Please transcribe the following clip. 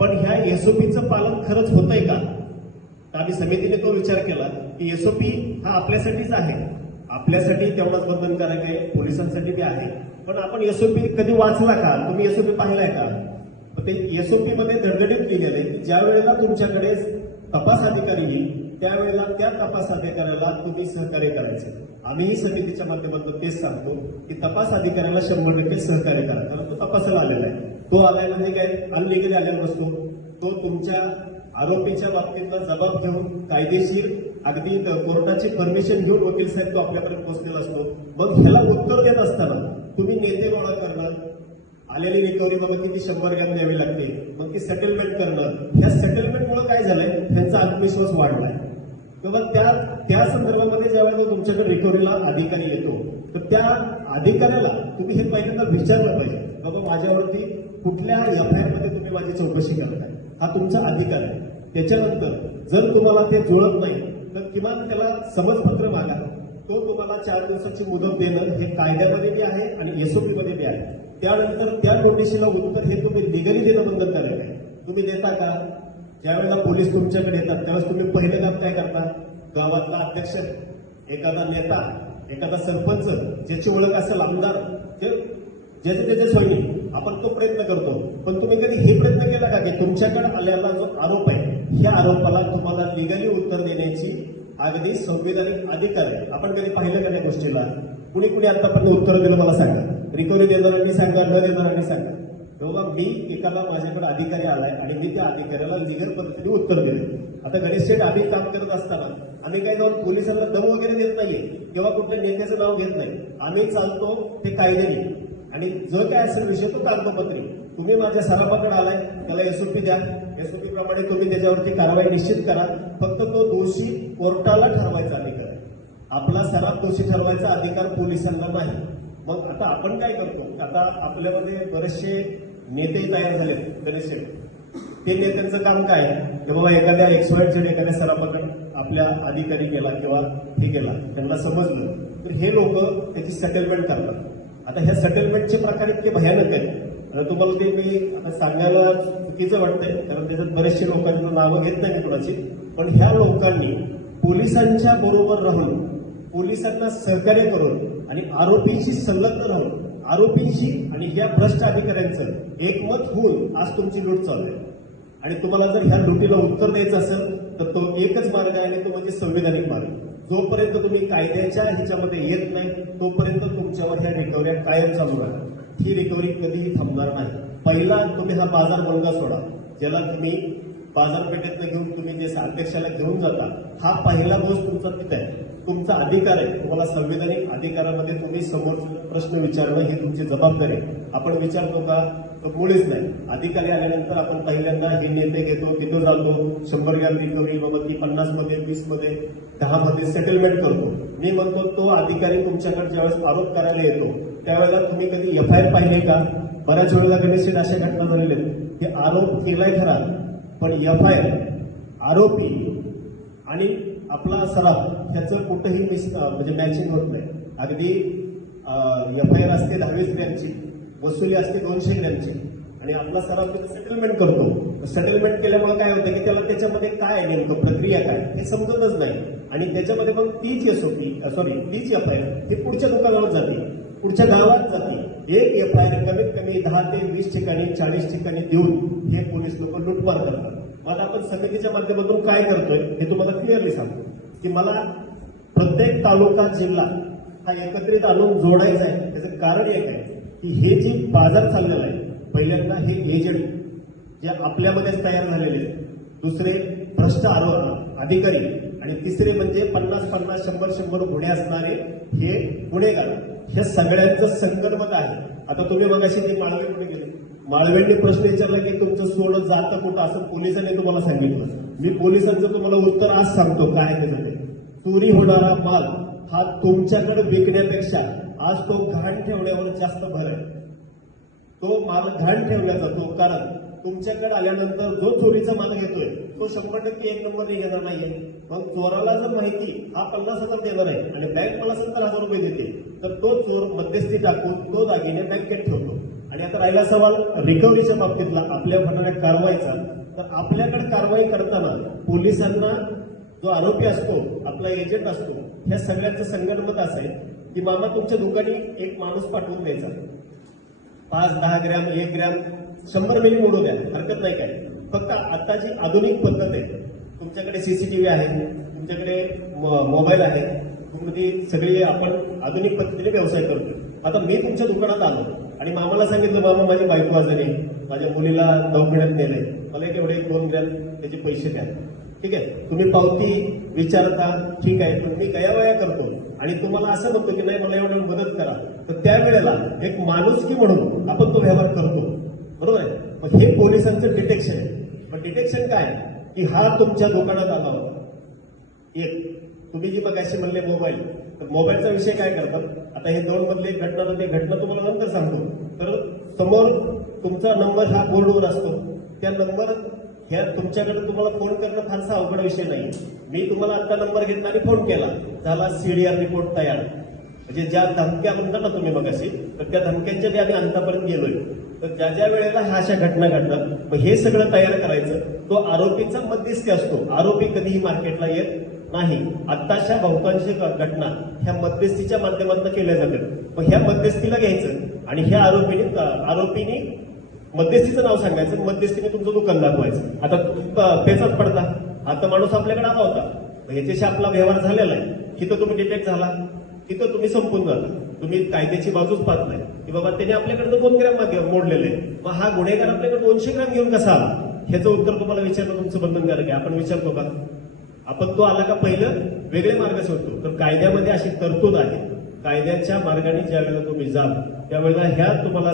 पण ह्या एसओपीचं पालन खरंच होतंय का? तर आम्ही समितीने तो विचार केला की एसओपी हा आपल्यासाठीच आहे. आपल्यासाठी तेवढाच बंधनकारक आहे पोलिसांसाठी बी आहे. पण आपण एसओपी कधी वाचला का? तुम्ही एसओपी पाहिलाय का? ते एसओपी मध्ये धडधडीत लिहिलेलं आहे की ज्या वेळेला तुमच्याकडे तपास अधिकारी येईल त्यावेळेला त्या तपास अधिकाऱ्याला तुम्ही सहकार्य करायचे आम्हीही समितीच्या माध्यमातून तेच सांगतो की तपास अधिकाऱ्याला शंभर टक्के सहकार्य करा. कारण तो तपासाला आलेला आहे. तो आलाय म्हणजे काय अनलिगली आलेला नसतो तो तुमच्या आरोपीच्या बाबतीतला जबाब घेऊन कायदेशीर अगदी कोर्टाची परमिशन घेऊन वकील साहेब तो आपल्यापर्यंत पोहोचलेला असतो. मग ह्याला उत्तर देत असताना तुम्ही नेते गोळा करणं आलेली रिकव्हरी बघा किती शंभर ग्रॅम द्यावी लागते. मग ती सेटलमेंट करणं ह्या सेटलमेंटमुळे काय झालंय? त्यांचा आत्मविश्वास वाढलाय. किंवा त्या त्या संदर्भामध्ये ज्यावेळेला तुमच्याकडे रिकव्हरीला अधिकारी येतो तर त्या अधिकाऱ्याला तुम्ही हे पहिल्यांदा विचारलं पाहिजे. बाबा माझ्यावरती कुठल्या एफ आयमध्ये तुम्ही माझी चौकशी करताय. हा तुमचा अधिकार आहे. त्याच्यानंतर जर तुम्हाला ते जुळत नाही तर किमान त्याला समजपत्र मागा. तो तुम्हाला चार दिवसाची मुदत देणं हे कायद्यामध्ये बी आहे आणि एसओपी मध्ये बी आहे. त्यानंतर त्या नोटिशीला उत्तर हे तुम्ही लिगली देणं बंधनकारक आहे. तुम्ही देता का? ज्यावेळेला पोलीस तुमच्याकडे येतात त्यावेळेस तुम्ही पहिलं काम काय करता? गावातला अध्यक्ष एखादा नेता एखादा सरपंच ज्याची ओळख असेल आमदार ते ज्याचे त्याच्या सोयी आपण तो प्रयत्न करतो. पण तुम्ही कधी हे प्रयत्न केला का की तुमच्याकडे आलेला जो आरोप आहे ह्या आरोपाला तुम्हाला लिगली उत्तर देण्याची अगदी संविधानिक अधिकार आहे. आपण कधी पाहिलं का त्या गोष्टीला? कुणी कुणी आतापर्यंत उत्तर दिलं मला सांगा. रिकव्हरी देणाऱ्यांनी सांगा न देणाऱ्यांनी सांगा. तेव्हा मी एकाला माझ्याकडे अधिकारी आलाय आणि मी त्या अधिकाऱ्याला लिगल पद्धतीने उत्तर दिले आता गणेश शेठ आम्ही काम करत असताना आम्ही काही जाऊन पोलिसांना दम वगैरे देत नाही किंवा कुठल्या नेत्याचं नाव घेत नाही. आम्ही चालतो ते कायद्याने. आणि जो काय असेल विषय तो कागदपत्री. तुम्ही माझ्या सराफाकडे आलाय त्याला एसओपी द्या. एसओपी प्रमाणे तुम्ही त्याच्यावरती कारवाई निश्चित करा. फक्त तो दोषी कोर्टाला ठरवायचा अधिकार आपला सराफ दोषी ठरवायचा अधिकार पोलिसांना नाही. मग आता आपण काय करतो? आता आपल्यामध्ये बरेचसे नेते तयार झाले बरेचसे. ते नेत्यांचं काम काय? आहे की बाबा एखाद्या एक्सवाईट एखाद्या सराफाकडे आपल्या अधिकारी गेला किंवा हे गेला त्यांना समजलं. तर हे लोक त्याची सेटलमेंट करतात. आता ह्या सेटलमेंटचे प्रकार इतके भयानक आहेत. आता तुम्हाला ते मी आता सांगायला चुकीचं वाटतंय कारण त्याच्यात बरेचसे लोकांची नावं घेत नाही मी कुणाची. पण ह्या लोकांनी पोलिसांच्या बरोबर राहून पोलिसांना सहकार्य करून आणि आरोपींशी संलग्न राहून आरोपींशी आणि ह्या भ्रष्ट अधिकाऱ्यांचं एकमत होऊन आज तुमची लूट चालू आहे. आणि तुम्हाला जर ह्या लुटीला उत्तर द्यायचं असेल तर तो एकच मार्ग आहे आणि तो म्हणजे संविधानिक मार्ग. जोपर्यंत तुम्ही कायद्याच्या ह्याच्यामध्ये येत नाही तोपर्यंत तुमच्यावर ह्या रिकव्हऱ्या कायम चालू राहतात ही रिकव्हरी कधीही थांबणार नाही. पहिला तुम्ही हा बाजार मुलगा सोडा ज्याला तुम्ही बाजारपेठेतनं घेऊन तुम्ही जे अध्यक्षाला घेऊन जाता हा पहिला दोष तुमचा तिथे आहे. तुमचा अधिकार आहे. तुम्हाला संविधानिक अधिकारामध्ये तुम्ही समोर प्रश्न विचारणं ही तुमची जबाबदारी आहे. आपण विचारतो का तर मुळीच नाही. अधिकारी आल्यानंतर आपण पहिल्यांदा हे नेते घेतो तिथं जातो शंभर ग्रॅम रिकव्हरी बाबा ती पन्नासमध्ये वीसमध्ये दहा मध्ये सेटलमेंट करतो. मी म्हणतो तो अधिकारी तुमच्याकडे ज्यावेळेस आरोप करायला येतो त्यावेळेला तुम्ही कधी एफ आय आर पाहिले का? बऱ्याच वेळेला गणेश अशा घटना झालेल्या आहेत. की आरोप केलाय खरा पण एफ आय आर आरोपी आणि आपला सराव ह्याचं कुठंही मिस म्हणजे मॅचिंग होत नाही. अगदी एफ आय आर असते दहावीस ग्रॅमची वसुली असते दोनशे ग्रॅमची. आणि आपला सराव तिथे सेटलमेंट करतो. सेटलमेंट केल्यामुळे काय होतं की त्याला त्याच्यामध्ये काय नेमकं? प्रक्रिया काय? हे समजतच नाही. आणि त्याच्यामध्ये मग तीच एसओपी सॉरी तीच एफ आय आर ती पुढच्या दुकानावर जाते. पुढच्या गावात जाते. एक एफ आय आर कमीत कमी दहा ते वीस ठिकाणी चाळीस ठिकाणी देऊन हे पोलीस लोक लुटमार करतात. मला आपण समितीच्या माध्यमातून काय करतोय हे तुम्हाला क्लिअरली सांगतो. की मला प्रत्येक तालुका जिल्हा हा एकत्रित आणून जोडायचा आहे. त्याचं कारण एक आहे. की हे जे बाजार चाललेलं आहे पहिल्यांदा हे एजंट जे आपल्यामध्येच तयार झालेले आहेत दुसरे भ्रष्ट आरोप अधिकारी आणि तिसरे म्हणजे पन्नास पन्नास शंभर शंभर गुन्हे असणारे हे गुन्हेगार. हे सगळ्यांचं संकल्पत आहे. आता तुम्ही मगाशी ते माळवेंकडे कुठे गेले. माळवेंनी प्रश्न विचारला की तुमचं सोडं जातं कुठं असं पोलिसांनी तुम्हाला सांगितलं. मी पोलिसांचं तुम्हाला उत्तर आज सांगतो. काय ते झाले चोरी होणारा माल हा तुमच्याकडे विकण्यापेक्षा आज तो घाण ठेवण्यावर जास्त भर आहे. तो माल घाण ठेवला जातो कारण तुमच्याकडे आल्यानंतर जो चोरीचा माल घेतोय तो शंभर टक्के एक नंबर घेणार नाहीये. मग चोराला जर माहिती हा पन्नास हजार देणार आहे आणि बँक मला सत्तर हजार रुपये देते तर तो चोर मध्यस्थी टाकून तो दागिने बँकेत ठेवतो. आणि आणि आता राहिला सवाल रिकव्हरीच्या बाबतीतला आपल्या होणाऱ्या कारवाईचा. तर आपल्याकडे कारवाई करताना पोलिसांना जो आरोपी असतो आपला एजंट असतो ह्या सगळ्यांचं संगणमत मत असेल की मामा तुमच्या दुकानी एक माणूस पाठवून द्यायचा. पाच दहा ग्रॅम एक ग्रॅम शंभर मिली मोडू द्या हरकत नाही काय. फक्त आता जी आधुनिक पद्धत आहे तुमच्याकडे सीसीटीव्ही आहे तुमच्याकडे म- मोबाईल आहे तुम्ही सगळी आपण आधुनिक पद्धतीने व्यवसाय करतो. आता मी तुमच्या दुकानात आलो आणि मामाला सांगितलं मामा माझी बायको आजारी माझ्या मुलीला दवाखान्यात नेले मला एक एवढे दोन ग्रॅम त्याचे पैसे द्या. ठीक आहे? तुम्ही पावती विचारता ठीक आहे पण मी गयावया करतो. आणि तुम्हाला असं म्हणतो की नाही मला एवढं मदत करा. तर त्यावेळेला एक माणुसकी म्हणून आपण तो व्यवहार करतो. बरोबर आहे? मग हे पोलिसांचं डिटेक्शन आहे. पण डिटेक्शन काय? की हा तुमच्या दुकानात आला होता. एक. तुम्ही जी मगाशी म्हणले मोबाईल तर मोबाईलचा विषय काय करतात? आता हे दोन मधले घटना होते घटना तुम्हाला नंतर सांगतो. तर समोर तुमचा नंबर हा बोर्डवर असतो. त्या नंबर ह्या तुमच्याकडे तुम्हाला फोन करणं फारसा अवघड विषय नाही मी तुम्हाला आता नंबर घेतला आणि फोन केला. झाला सीडीआर रिपोर्ट तयार. म्हणजे ज्या धमक्या म्हणता ना तुम्ही मगाशी तर त्या धमक्यांच्या त्या आम्ही अंतापर्यंत गेलोय. तर ज्या ज्या वेळेला ह्या अशा घटना घडतात मग हे सगळं तयार करायचं. तो आरोपीचा मध्यस्थी असतो. आरोपी कधीही मार्केटला येत नाही. आत्ताच्या बहुतांश घटना ह्या मध्यस्थीच्या माध्यमातून केल्या जातात. मग ह्या मध्यस्थीला घ्यायचं आणि ह्या आरोपीने आरोपीने मध्यस्थीचं नाव सांगायचं मध्यस्थीने तुमचं दुकान दाखवायचं आता त्याचाच पेचात पडता. आता माणूस आपल्याकडे आला होता. मग ह्याच्याशी आपला व्यवहार झालेला आहे. तिथं तुम्ही डिटेक्ट झाला. तिथं तुम्ही संपून झाला तुम्ही कायद्याची बाजूच पाहत नाही. की बाबा त्याने आपल्याकडे दोन ग्रॅम मागे- मोडलेले आहे. मग हा गुन्हेगार आपल्याकडे दोनशे ग्रॅम घेऊन कसा आला? ह्याचं उत्तर तुम्हाला विचारणं तुमचं बंधनकारक आहे. आपण विचारतो का? आपण तो आला का पहिलं? वेगळे मार्ग शोधतो. तर कायद्यामध्ये अशी तरतूद आहे. कायद्याच्या मार्गाने ज्या वेळेला तुम्ही जाल त्यावेळेला ह्या तुम्हाला